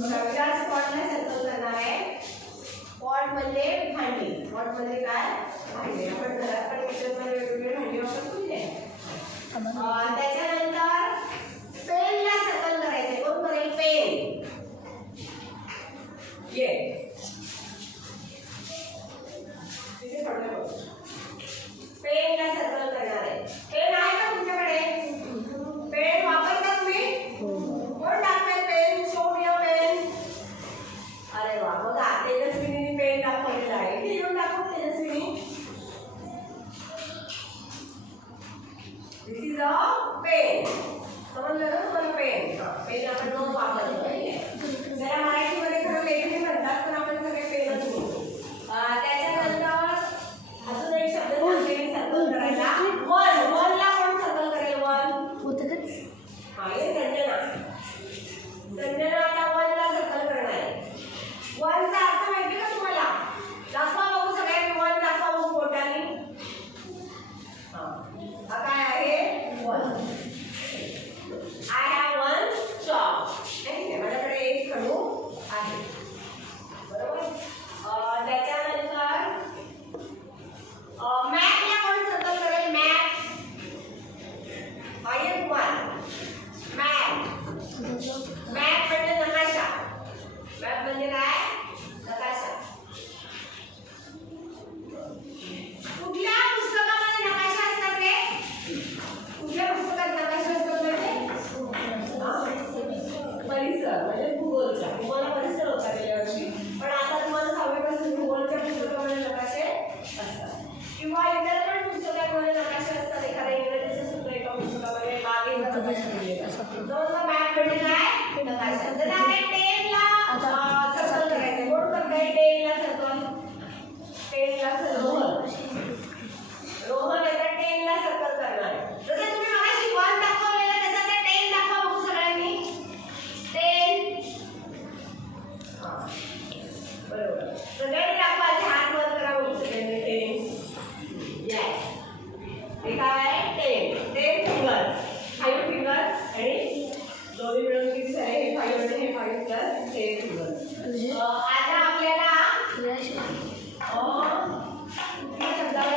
विराट स्पॉटला circle करणार आहे. Pot म्हणजे भांडी. पॉट म्हणजे काय? भांडी. आपण घरात पण किचनमध्ये वेगवेगळे भांडी वापरतो की नाही. त्याच्यानंतर पेनला सर्कल करायचे. कोण करेल? पेन. ये पेनला सर्कल करणार आहे. पेन आहे का तुमच्याकडे? पेन वापरता तुम्ही? कोण टाकताय पेन? शो मी अ पेन. अरे वा, बघा तेजस्विनीने पेन दाखवलेला आहे. इथे येऊन दाखव तेजस्विनी. दिस इज अ पेन. समजलं ना तुम्हाला? पेन. पेन आपण रोज वापरतो. जरा मराठीमध्ये खरं वेगळे म्हणतात पण आपण सगळे पेनच बोलतो. त्याच्यानंतर अजून एक शब्द सांगते सर्कल करायला. वन. वनला कोण सर्कल करेल? वन. हा, हे संजना. संजना आता वनला सर्कल करणार आहे. वनचा अर्थ माहिती का तुम्हाला? दाखवा बघू सगळ्यांनी. वन दाखवा बघू बोटाने. हा काय आहे? One. I have one chalk. ठीक आहे, माझ्याकडे एक खडू आहे. बरोबर. त्याच्यानंतर मॅपला कोण सर्कल करेल? मॅप. आहे तुम्हाला? मॅप. मॅप म्हणजे नकाशा. मॅप म्हणजे काय? नकाशा. कुठल्या पुस्तकामध्ये नकाशा असतात रे? कुठल्या पुस्तकात नकाशा असतात म्हणजे? परिसर म्हणजे भूगोलचा. तुम्हाला परिसर होता गेल्या वर्षी, पण आता तुम्हाला 6वी पासून भूगोलच्या पुस्तकामध्ये नकाशे असतात. किंवा इतर पण पुस्तकांमध्ये नकाशे असतात. एखाद्या इंग्रजीचं सूत्र एका पुस्तकामध्ये बागेचा नकाशा दिलेला असतो. तर मॅप म्हणजे काय? नकाशा. जर आपण टेनला सर्कल करायचं. कोण करतंय टेनला सर्कल? टेनला सर्कल. रोहन आता टेनला सर्कल करणार आहे. जसं तुम्ही मगाशी वन दाखवलेलं तसं ते टेन दाखवा बघू सगळ्यांनी. टेन. बरोबर. सगळ्यांनी दाखवा. हात वर करा बघू सगळ्यांनी. टेन. येस. हे काय आहे? टेन. 10 फिंगर्स. 5 फिंगर्स आणि दोन्ही मिळून किती झाले? हे 5 आणि हे 5 प्लस 10 फिंगर्स. आता आपल्याला शब्दावली